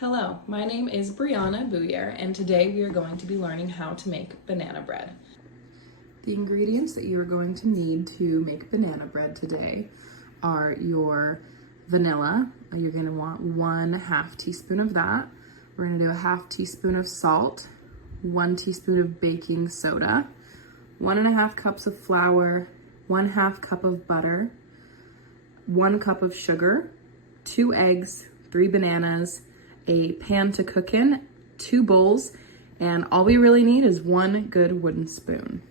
Hello, my name is Brianna Bouyer, and today we are going to be learning how to make banana bread. The ingredients that you are going to need to make banana bread today are your vanilla. You're going to want 1/2 teaspoon of that. We're going to do a 1/2 teaspoon of salt, 1 teaspoon of baking soda, 1.5 cups of flour, 1/2 cup of butter, 1 cup of sugar, 2 eggs, 3 bananas, a pan to cook in, 2 bowls, and all we really need is 1 good wooden spoon.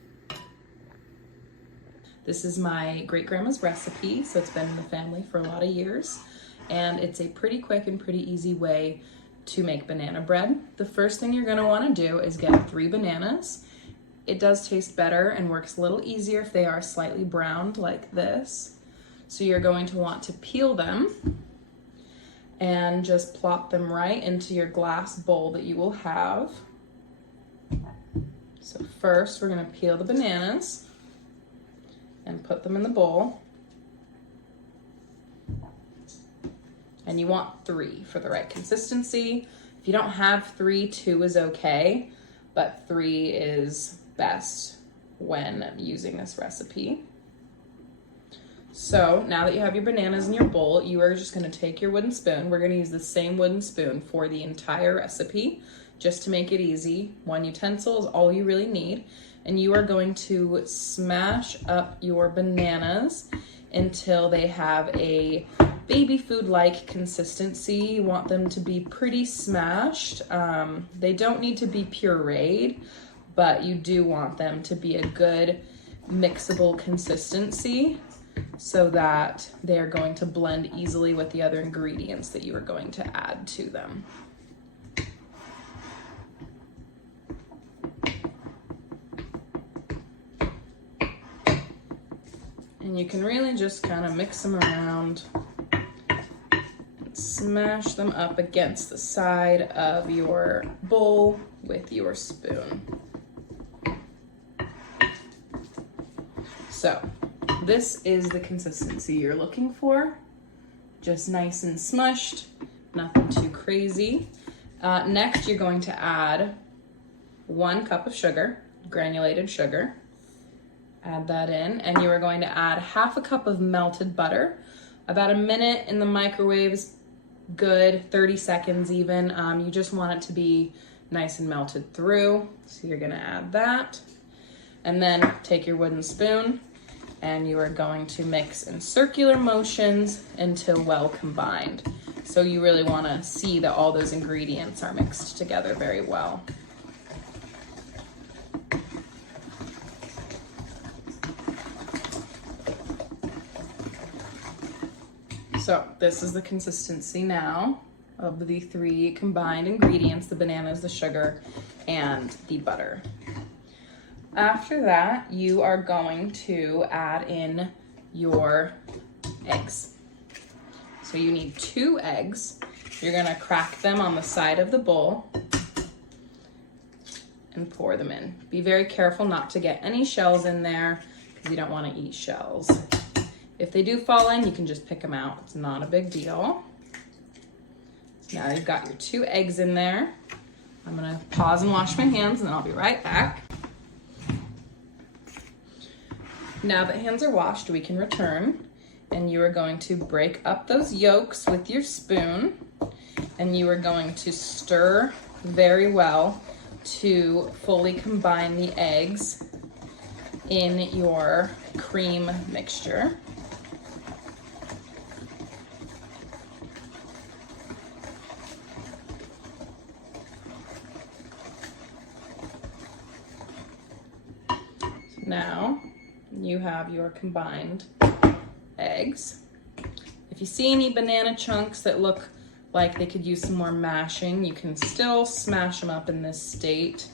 This is my great-grandma's recipe, so it's been in the family for a lot of years, and it's a pretty quick and pretty easy way to make banana bread. The first thing you're going to want to do is get 3 bananas. It does taste better and works a little easier if they are slightly browned like this. So you're going to want to peel them and just plop them right into your glass bowl that you will have. So first we're going to peel the bananas and put them in the bowl. And you want 3 for the right consistency. If you don't have 3, 2 is okay, but 3 is best when using this recipe. So now that you have your bananas in your bowl, you are just going to take your wooden spoon. We're going to use the same wooden spoon for the entire recipe, just to make it easy. 1 utensil is all you really need. And you are going to smash up your bananas until they have a baby food-like consistency. You want them to be pretty smashed. They don't need to be pureed, but you do want them to be a good mixable consistency, so that they are going to blend easily with the other ingredients that you are going to add to them. And you can really just kind of mix them around and smash them up against the side of your bowl with your spoon. So this is the consistency you're looking for. Just nice and smushed, nothing too crazy. Next, you're going to add 1 cup of sugar, granulated sugar. Add that in, and you are going to add 1/2 cup of melted butter. About 1 minute in the microwave is good, 30 seconds even. You just want it to be nice and melted through. So you're gonna add that. And then take your wooden spoon, and you are going to mix in circular motions until well combined. So you really want to see that all those ingredients are mixed together very well. So this is the consistency now of the 3 combined ingredients: the bananas, the sugar, and the butter. After that, you are going to add in your eggs. So you need 2 eggs. You're gonna crack them on the side of the bowl and pour them in. Be very careful not to get any shells in there, because you don't want to eat shells. If they do fall in, you can just pick them out. It's not a big deal. So now you've got your 2 eggs in there. I'm gonna pause and wash my hands, and then I'll be right back. Now that hands are washed, we can return, and you are going to break up those yolks with your spoon, and you are going to stir very well to fully combine the eggs in your cream mixture. Now you have your combined eggs. If you see any banana chunks that look like they could use some more mashing, you can still smash them up in this state.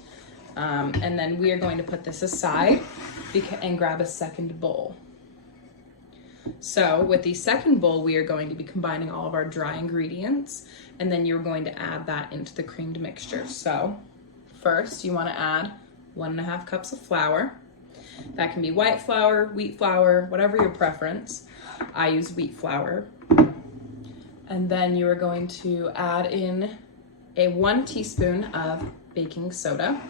And then we are going to put this aside and grab a second bowl. So with the second bowl, we are going to be combining all of our dry ingredients, and then you're going to add that into the creamed mixture. So first, you want to add 1.5 cups of flour. That can be white flour, wheat flour, whatever your preference. I use wheat flour. And then you are going to add in 1 teaspoon of baking soda,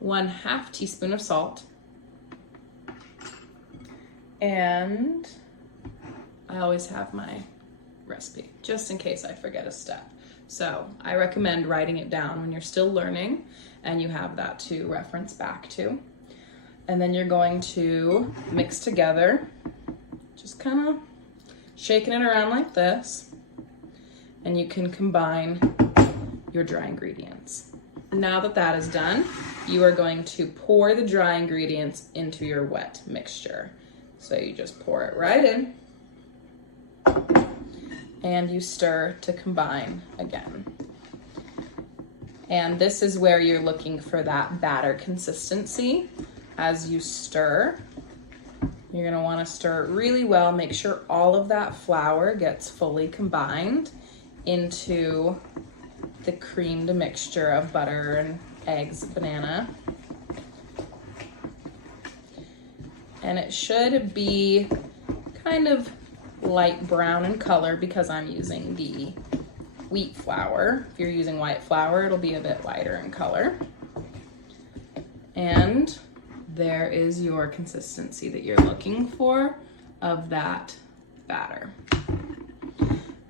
1/2 teaspoon of salt, and I always have my recipe just in case I forget a step. So I recommend writing it down when you're still learning and you have that to reference back to. And then you're going to mix together, just kind of shaking it around like this, and you can combine your dry ingredients. Now that that is done, you are going to pour the dry ingredients into your wet mixture. So you just pour it right in and you stir to combine again. And this is where you're looking for that batter consistency. As you stir, you're gonna wanna stir it really well. Make sure all of that flour gets fully combined into the creamed mixture of butter and eggs, banana. And it should be kind of light brown in color because I'm using the wheat flour. If you're using white flour, it'll be a bit lighter in color. And there is your consistency that you're looking for of that batter.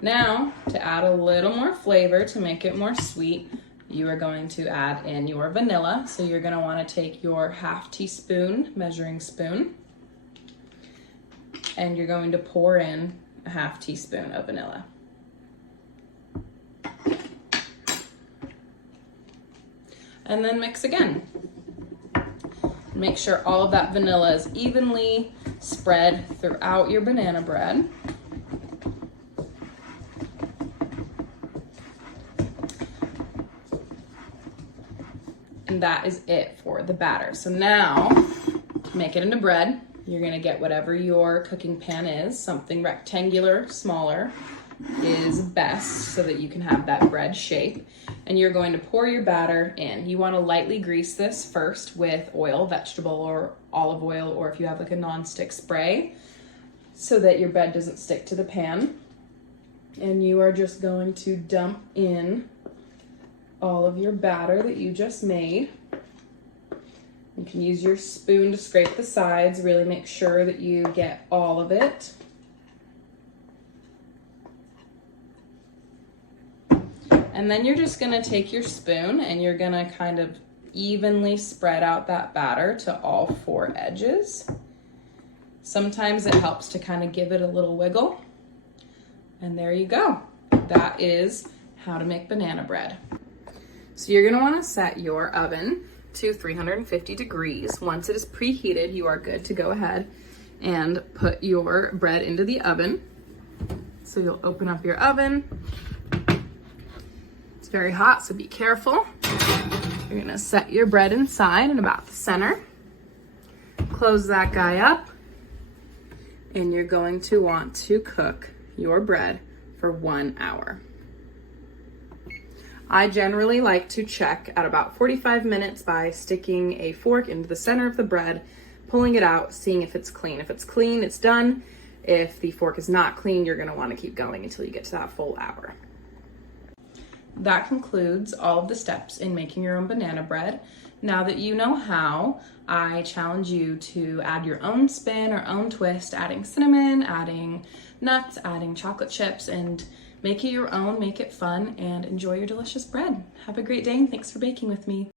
Now, to add a little more flavor to make it more sweet, you are going to add in your vanilla. So you're gonna wanna take your 1/2 teaspoon measuring spoon and you're going to pour in a 1/2 teaspoon of vanilla. And then mix again. Make sure all of that vanilla is evenly spread throughout your banana bread. And that is it for the batter. So now, to make it into bread, you're gonna get whatever your cooking pan is. Something rectangular, smaller is best so that you can have that bread shape. And you're going to pour your batter in. You wanna lightly grease this first with oil, vegetable or olive oil, or if you have like a non-stick spray, so that your bread doesn't stick to the pan. And you are just going to dump in all of your batter that you just made. You can use your spoon to scrape the sides, really make sure that you get all of it. And then you're just gonna take your spoon and you're gonna kind of evenly spread out that batter to all 4 edges. Sometimes it helps to kind of give it a little wiggle. And there you go. That is how to make banana bread. So you're gonna wanna set your oven to 350 degrees. Once it is preheated, you are good to go ahead and put your bread into the oven. So you'll open up your oven. It's very hot, so be careful. You're gonna set your bread inside in about the center. Close that guy up. And you're going to want to cook your bread for 1 hour. I generally like to check at about 45 minutes by sticking a fork into the center of the bread, pulling it out, seeing if it's clean. If it's clean, it's done. If the fork is not clean, you're gonna wanna keep going until you get to that full hour. That concludes all of the steps in making your own banana bread. Now that you know how, I challenge you to add your own spin or own twist, adding cinnamon, adding nuts, adding chocolate chips, and make it your own, make it fun, and enjoy your delicious bread. Have a great day, and thanks for baking with me.